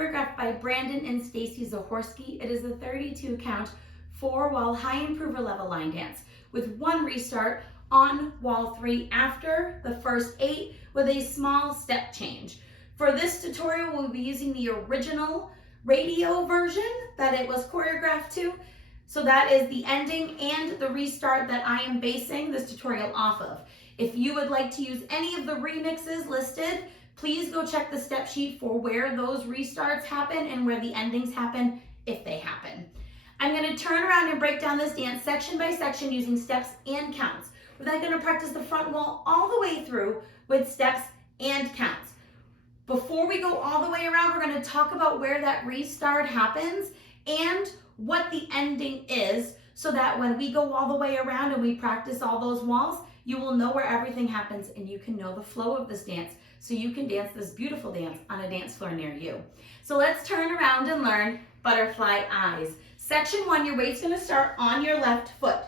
choreographed by Brandon and Stacy Zahorsky. It is a 32 count, 4 wall high improver level line dance with 1 restart on wall 3 after the first 8 with a small step change. For this tutorial, we'll be using the original radio version that it was choreographed to. So that is the ending and the restart that I am basing this tutorial off of. If you would like to use any of the remixes listed, please go check the step sheet for where those restarts happen and where the endings happen, if they happen. I'm going to turn around and break down this dance section by section using steps and counts. We're then going to practice the front wall all the way through with steps and counts. Before we go all the way around, we're going to talk about where that restart happens and what the ending is, so that when we go all the way around and we practice all those walls, you will know where everything happens and you can know the flow of this dance so you can dance this beautiful dance on a dance floor near you. So let's turn around and learn butterfly eyes. Section 1, your weight's going to start on your left foot.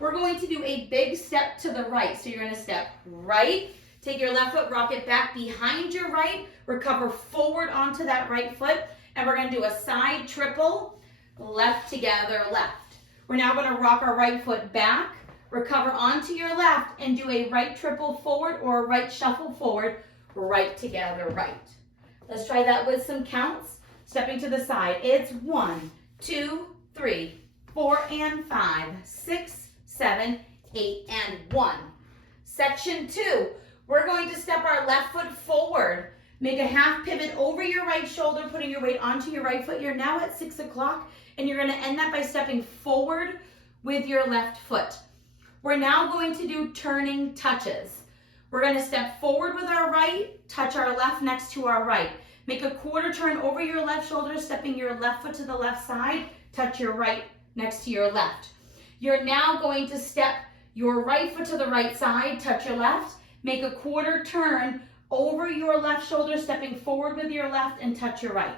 We're going to do a big step to the right. So you're going to step right, take your left foot, rock it back behind your right, recover forward onto that right foot, and we're going to do a side triple, left together, left. We're now going to rock our right foot back, recover onto your left, and do a right triple forward or a right shuffle forward, right together, right. Let's try that with some counts. Stepping to the side, it's 1, 2, 3, 4, and 5, 6, 7, 8, and 1. Section 2, we're going to step our left foot forward. Make a half pivot over your right shoulder, putting your weight onto your right foot. You're now at 6 o'clock, and you're going to end that by stepping forward with your left foot. We're now going to do turning touches. We're going to step forward with our right, touch our left next to our right. Make a quarter turn over your left shoulder, stepping your left foot to the left side, touch your right next to your left. You're now going to step your right foot to the right side, touch your left, make a quarter turn over your left shoulder, stepping forward with your left, and touch your right.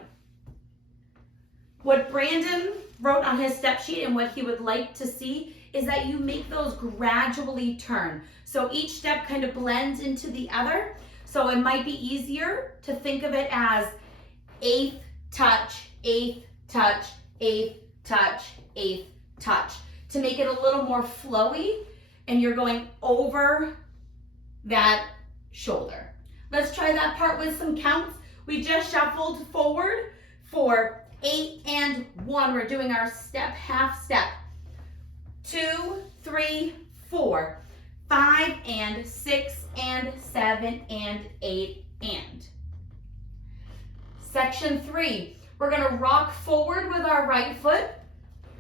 What Brandon wrote on his step sheet and what he would like to see is that you make those gradually turn. So each step kind of blends into the other. So it might be easier to think of it as 8th touch, 8th touch, 8th touch, 8th touch, to make it a little more flowy, and you're going over that shoulder. Let's try that part with some counts. We just shuffled forward for 8 and 1. We're doing our step, half step. 2, 3, 4, 5, and 6, and 7, and 8, and. Section 3, we're going to rock forward with our right foot,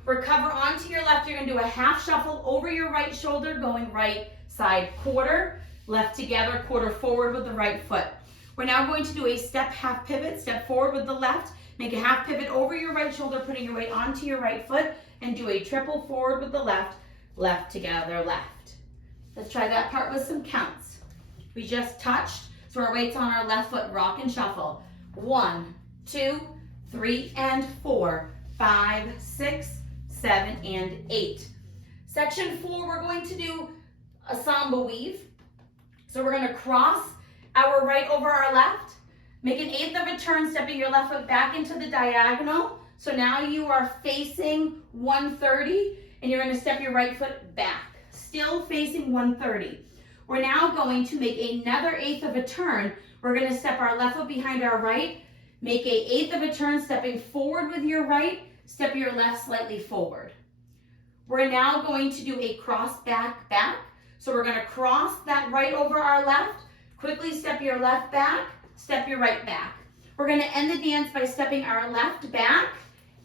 recover onto your left. You're going to do a half shuffle over your right shoulder, going right side quarter, left together, quarter forward with the right foot. We're now going to do a step half pivot, step forward with the left, make a half pivot over your right shoulder, putting your weight onto your right foot, and do a triple forward with the left, left together, left. Let's try that part with some counts. We just touched, so our weight's on our left foot, rock and shuffle. 1, 2, 3, and 4, 5, 6, 7, and 8. Section 4, we're going to do a samba weave. So we're going to cross our right over our left, make an 1/8 of a turn, stepping your left foot back into the diagonal. So now you are facing 130, and you're going to step your right foot back, still facing 130. We're now going to make another 1/8 of a turn. We're going to step our left foot behind our right, make a 1/8 of a turn, stepping forward with your right, step your left slightly forward. We're now going to do a cross back, back. So we're going to cross that right over our left, quickly step your left back, step your right back. We're going to end the dance by stepping our left back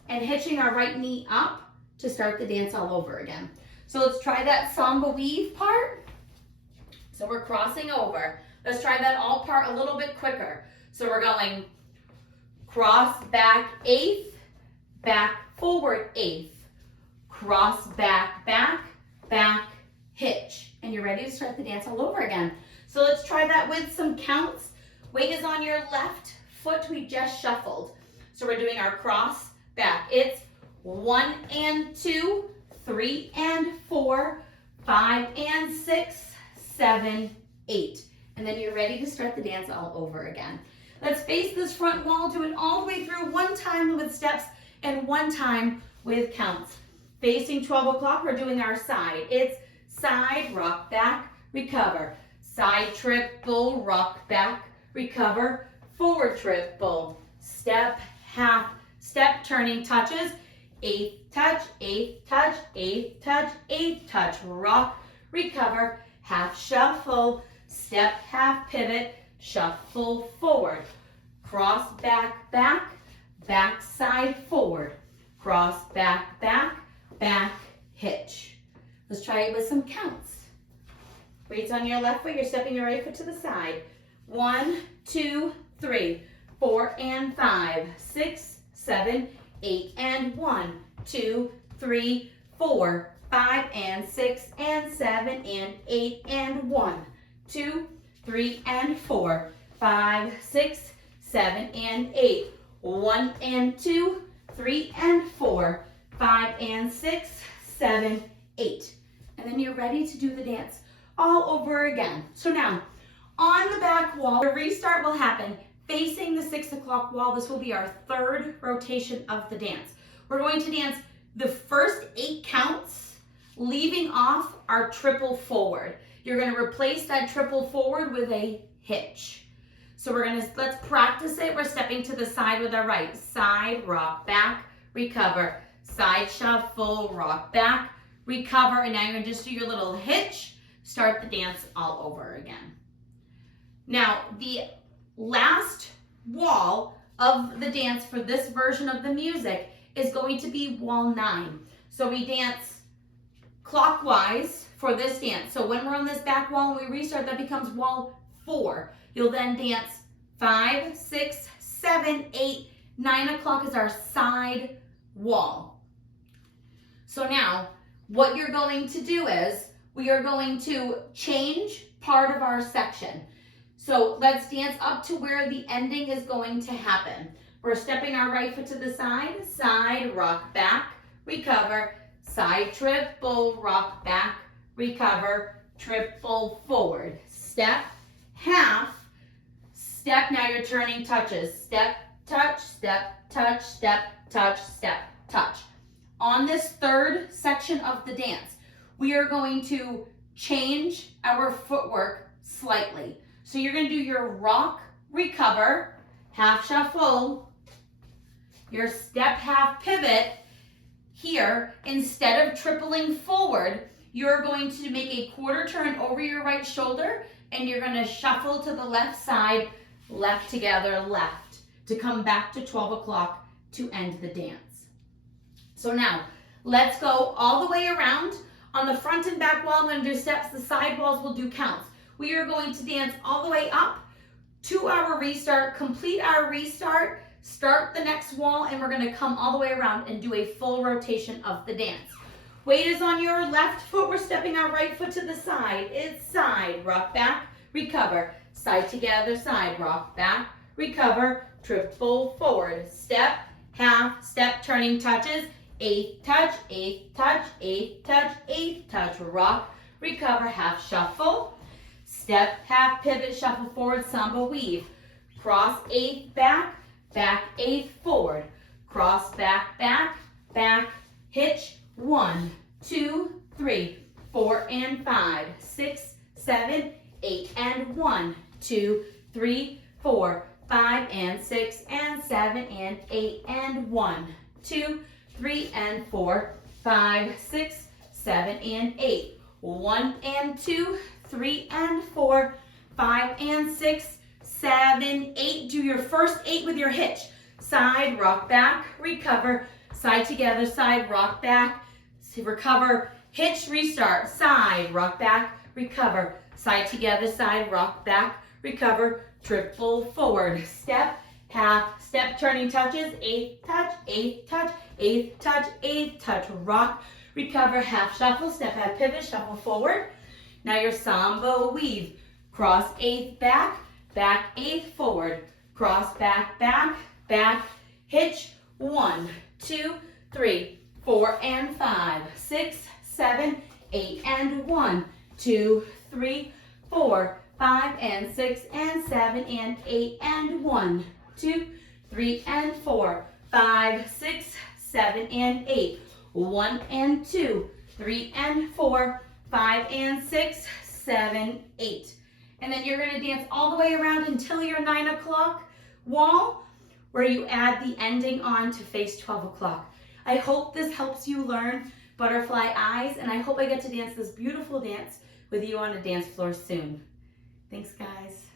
and hitching our right knee up to start the dance all over again. So let's try that samba weave part. So we're crossing over. Let's try that all part a little bit quicker. So we're going cross back 1/8, back forward 1/8, cross back, back, back, hitch. And you're ready to start the dance all over again. So let's try that with some counts. Weight is on your left foot. We just shuffled. So we're doing our cross back. It's 1 and 2, 3 and 4, 5 and 6, 7, 8. And then you're ready to start the dance all over again. Let's face this front wall, do it all the way through, one time with steps and one time with counts. Facing 12 o'clock, we're doing our side. It's side, rock back, recover. Side triple, rock back, recover. Forward triple, step, half, step, turning touches. Eighth touch, eighth touch, eighth touch, eighth touch. Rock, recover, half shuffle, step, half pivot, shuffle forward. Cross, back, back, back, side, forward. Cross, back, back, back, hitch. Let's try it with some counts. Weights on your left foot, you're stepping your right foot to the side. 1, 2, 3, 4 and 5, 6, 7, 8 and 1, 2, 3, 4, 5 and 6 and 7 and 8 and 1, 2, 3 and 4, 5, 6, 7 and 8, 1 and 2, 3 and 4, 5 and 6, 7, 8. And then you're ready to do the dance all over again. So now, on the back wall, the restart will happen facing the 6 o'clock wall. This will be our third rotation of the dance. We're going to dance the first 8 counts, leaving off our triple forward. You're going to replace that triple forward with a hitch. So let's practice it. We're stepping to the side with our right. Side, rock back, recover. Side shuffle, rock back, recover. And now you're going to just do your little hitch. Start the dance all over again. Now, the last wall of the dance for this version of the music is going to be wall 9. So we dance clockwise for this dance. So when we're on this back wall and we restart, that becomes wall 4. You'll then dance 5, 6, 7, 8, 9 o'clock is our side wall. So now what you're going to do is we are going to change part of our section. So let's dance up to where the ending is going to happen. We're stepping our right foot to the side, side, rock back, recover, side triple, rock back, recover, triple forward, step, half, step, now you're turning touches, step, touch, step, touch, step, touch, step, touch. On this third section of the dance, we are going to change our footwork slightly. So you're going to do your rock, recover, half shuffle, your step, half pivot. Here, instead of tripling forward, you're going to make a quarter turn over your right shoulder and you're going to shuffle to the left side, left together, left, to come back to 12 o'clock to end the dance. So now, let's go all the way around. On the front and back wall, I'm going to do steps. The side walls will do counts. We are going to dance all the way up to our restart, complete our restart, start the next wall, and we're going to come all the way around and do a full rotation of the dance. Weight is on your left foot. We're stepping our right foot to the side. It's side, rock back, recover. Side together, side, rock back, recover, triple forward. Step, half, step, turning touches. Eighth touch, eighth touch, eighth touch, eighth touch. Rock, recover, half shuffle. Step, half pivot, shuffle forward, samba weave. Cross eighth back, back eighth forward. Cross back, back, back, hitch. 1, 2, 3, 4 and 5, 6, 7, 8 and 1, 2, 3, 4, 5 and 6 and 7 and 8 and 1, 2, 3 and 4, 5, 6, 7 and 8, 1 and 2, 3 and 4, 5 and 6, 7, 8. Do your first 8 with your hitch. Side, rock back, recover, side together, side, rock back, recover, hitch, restart, side, rock back, recover, side together, side, rock back, recover, triple forward, step, half, step, turning touches, eighth touch, eighth touch, eighth touch, eighth touch, rock, recover, half shuffle, step, half pivot, shuffle forward. Now your samba weave, cross eighth back, back eighth forward, cross back, back, back, hitch, 1, 2, 3, 4 and 5, 6, 7, 8 and 1, 2, 3, 4, 5 and 6 and 7 and 8 and 1, 2, 3 and 4, 5, 6, 7 and 8, 1 and 2, 3 and 4, 5 and 6, 7, 8. And then you're going to dance all the way around until your 9 o'clock wall, where you add the ending on to face 12 o'clock. I hope this helps you learn butterfly eyes, and I hope I get to dance this beautiful dance with you on a dance floor soon. Thanks, guys.